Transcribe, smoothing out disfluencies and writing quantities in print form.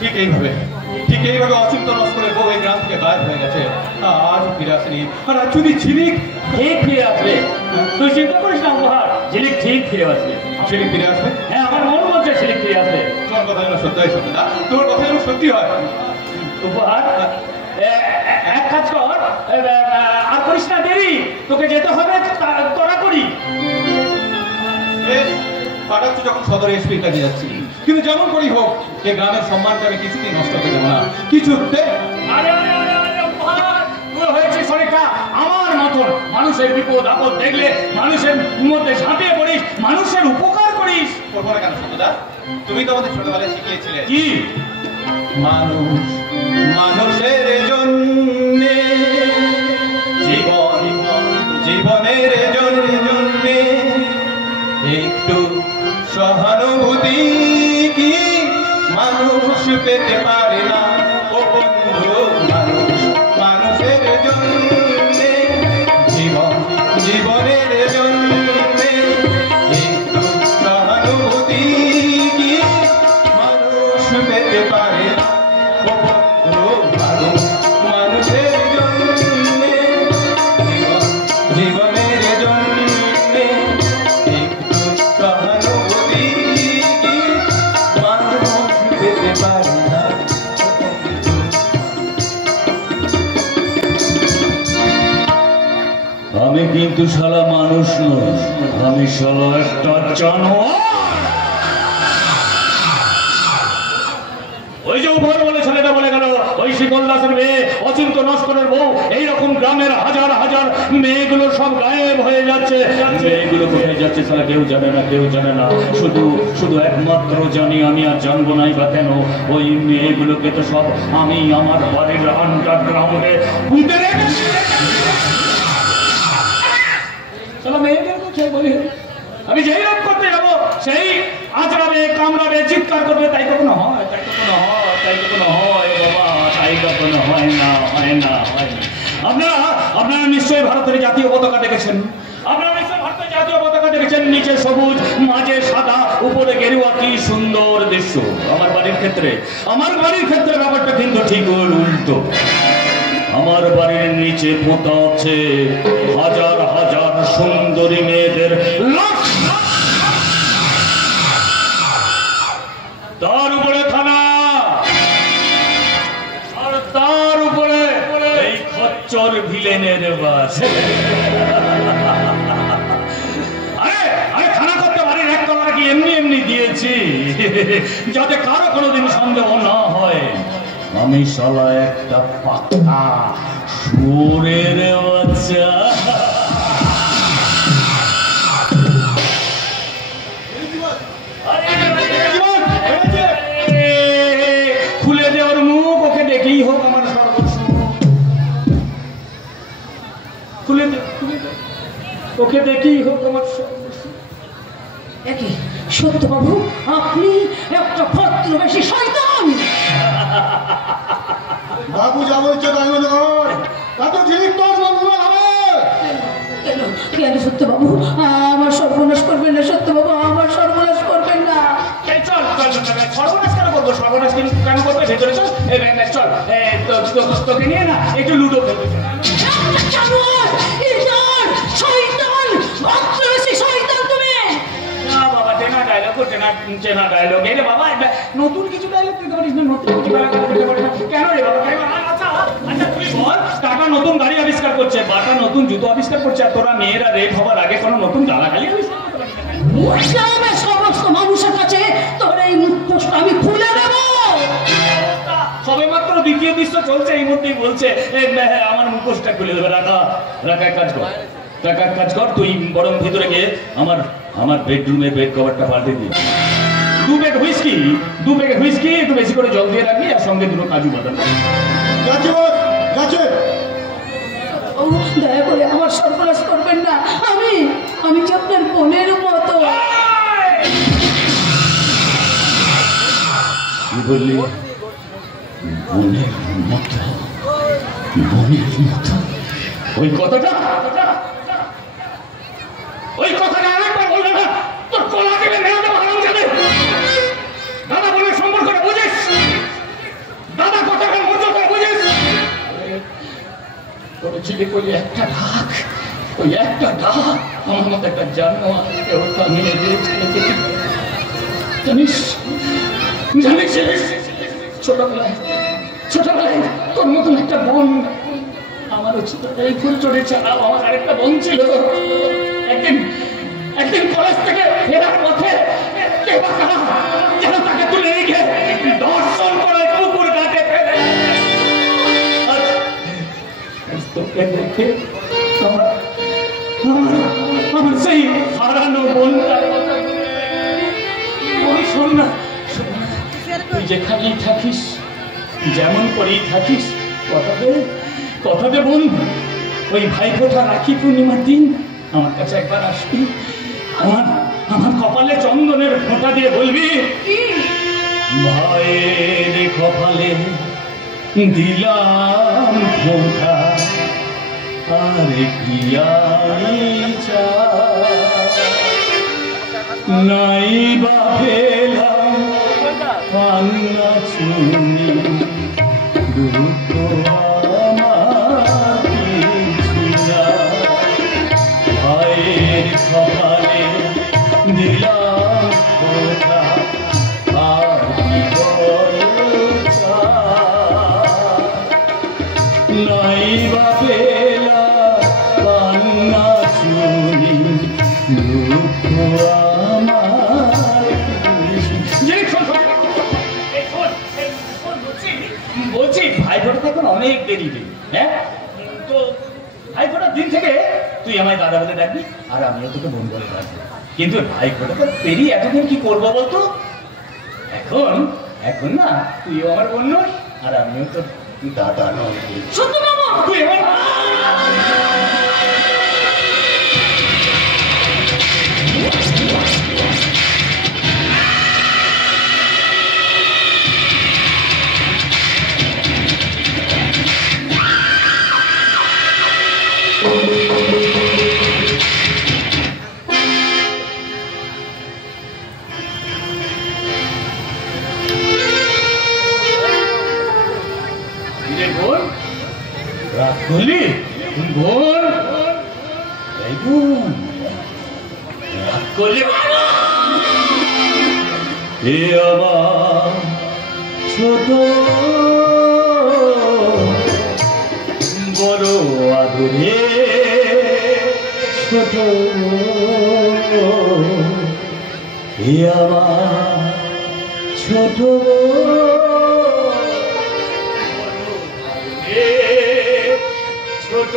ঠিক এইভাবে অচিন্ত নস্করের বউ এই গ্রাম থেকে গায়েব হয়ে গেছে, আজ ফিরে আসেনি। আর যদি ঝিলিক ঠিক ফিরে আসবে, তুই চিন্তা করিস না উপহার, ঝিলিক ঠিক ফিরে আসবে। ঝিলিক ফিরে আসবে? হ্যাঁ, আমার মন বলছে ঝিলিক ফিরে আসবে। তোমার কথা যেন সত্যি হয় সত্যি, তোমার কথা যেন সত্যি হয়। উপহার, এক কাজ কর, আর করিস না দেরি, তোকে যেতে হবে তোরা করি। পাঠাচ্ছি যখন সদরে এসপির কাছে যাচ্ছি, কিন্তু যেমন করি হোক এই গ্রামের সম্মানটা আমি কিছুতেই নষ্ট হতে দেবো না, কিছুতে। হয়েছে শরীরটা আমার মতন, মানুষের বিপদ আপদ দেখলে মানুষের মধ্যে ঝাঁপিয়ে পড়িস, মানুষের উপকার করিস। করবো না কেন সত্যদা? তুমি তো আমাদের ছোটবেলায় শিখিয়েছিলে কি মানুষ মানুষের জন্যে, জীবনের জন্যে একটু সহানুভূতি কি মানুষ পেতে পারে না? ও বন্ধু, মানুষের জন্যে, জীবনের জন্যে একটু সহানুভূতি কি মানুষ পেতে পারে না? ও বন্ধু, মানুষের জন্যে, জীবনের জন্যে একটু সহানুভূতি কি মানুষ পেতে পারে না? আমি কিন্তু শালা মানুষ নই, আমি শালা একটা জানোয়ার। ওই যে উপর বলে ছেলেটা বলে গেল, ওই শিকল দাসের মেয়ে, অচিন্ত নস্করের বউ, এইরকম গ্রামের হাজার হাজার মেয়েগুলো সব গায়েব হয়ে যাচ্ছে। মেয়েগুলো কোথায় যাচ্ছে সারা কেউ জানে না, কেউ জানে না। শুধু একমাত্র জানি আমি, আর জানবো নাই বা কেন, ওই মেয়েগুলোকে তো সব আমি আমার বাড়ির আন্ডারগ্রাউন্ডে পুঁতে রেখেছি। আমি যেই রকম করতে যাবো সেই আঁচড়াবে, কামড়াবে, চিৎকার করবে। তাই কখনো হয়, তাই কখনো হয়, তাই কখনো হয় বাবা, তাই কখনো হয় না, হয় না, হয় না। আপনারা নিশ্চয়ই ভারতের জাতীয় পতাকা দেখেছেন। আপনারা নিশ্চয়ই ভারতের জাতীয় পতাকা দেখেছেন, নিচে সবুজ, মাঝে সাদা, উপরে গেরুয়া। কি সুন্দর দৃশ্য। আমার বাড়ির ক্ষেত্রে ব্যাপারটা কিন্তু ঠিক উল্টো। আমার বাড়ির নিচে পোতা আছে হাজার হাজার সুন্দরী মেয়েদের লাশ, তার উপরে থানা, আর তার উপরে এই খচ্চর ভিলেনের বাস। আরে থানা করতে বাড়ির একতলা কি এমনি দিয়েছি, যাতে কারো কোনোদিন সন্দেহ না হয় আমি শালা একটা পাক্কা সুরের বাচ্চা। খুলে দেওয়ার মুখ, ওকে দেখেই হোক আমার সর্বস্ব। খুলে দে, ওকে দেখেই হোক আমার সর্বস্ব। একই সত্যবাবু, আপনি একটা ছদ্মবেশী শয়তান। বাবু যা বলছে তাই মনে কর, এত ঠিক তোর মঙ্গল হবে। কেন সত্যবাবু, আমার সর্বনাশ করবেন না। সত্যবাবু, আমার সর্বনাশ করবেন না। চল, সর্বনাশ কেন করবো? সর্বনাশ কেন করবে? ভেতরে চল, চল, তোকে নিয়ে না একটু লুডো খেলবে। চেনা ডায়লগ রে বাবা, নতুন কিছু ডায়লগ তুই করিস না, নতুন কিছু কেন রে বাবা? আচ্ছা তুই বল, টাটা নতুন গাড়ি আবিষ্কার করছে, বাটা নতুন জুতো আবিষ্কার করছে, আর তোরা মেয়েরা রেপ হবার আগে কোনো নতুন গালাগালি আবিষ্কার করতে? সমস্ত মানুষের কাছে তোর এই মুখোশটা আমি খুলে দেব। সবে মাত্র দ্বিতীয় দৃশ্য চলছে, এই মধ্যেই বলছে আমার মুখোশটা খুলে দেবে। রাখা এক কাজ কর, তুই বরং ভিতরে গিয়ে আমার বেডরুমের বেড কভারটা পাল্টে দিয়ে দু প্যাকেট হুইস্কি একটু বেশি করে জল দিয়ে রাখবি, আর সঙ্গে দুটো কাজু বাদাম। দয়া করে আমার সর্বনাশ করবেন না। আমি কি আপনার বোনের মতো? কি বললি? বোনের মতো? ওই কথাটা আরেকবার বলবে না, তোর কলা দেবে, মেরে দেবে, হারাম যাবে। দাদা বোনের সম্পর্কটা বুঝিস? ওই একটা ডাক, ওই একটা ডাক আমার মতো একটা জানোয়ারকে ওটা মেরে দিয়ে চলে যেতে পারে। জানিস জানিস ছোটবেলায় তোর মতন একটা বোন আমারও ছিল। এই ফুলচড়ে ছাড়াও আমার আরেকটা বোন ছিল। একদিন কলেজ থেকে ফেরার পথে যেন তাকে তুলে রেখে দর্শন করে পুকুর ঘাটে ফেলে। তোকে দেখে আমার সেই হারানো বোনটার কথা শোন না, তুই যেখানেই থাকিস, যেমন করেই থাকিস, কথা দে বোন, ওই ভাইফোঁটা রাখি পূর্ণিমার দিন আমার কাছে একবার আসবি। আমার কপালে চন্দনের ফোঁটা দিয়ে বলবি, ভাইয়ের কপালে দিলাম ফোঁটা, আর কি নাই বা পেলাম পান্না চুনি, দুঃখ আমার কিছু না। ভাইয়ের কপালে দিলাম ফোঁটা, আর কি নাই বা পেলাম পান্না চুনি, দুঃখ আমার বলছি। ভাইফোঁটা এখন অনেক দেরি দেরি, হ্যাঁ তো ভাইফোঁটার দিন থেকে তুই আমায় দাদা বলে ডাকবি, আর আমিও তোকে বোন বলে ডাকবো। কিন্তু ভাইফোঁটাটা পেরিয়ে এতদিন কি করবো বলতো? এখন না তুইও আমার বোন নয়, আর আমিও তোর দাদা নয়। তুই আমার বলি বোন, এই বোন রাগ করলে এ আমার ছোট বড় আদরে ছোট, এ আমার ছোট ছোট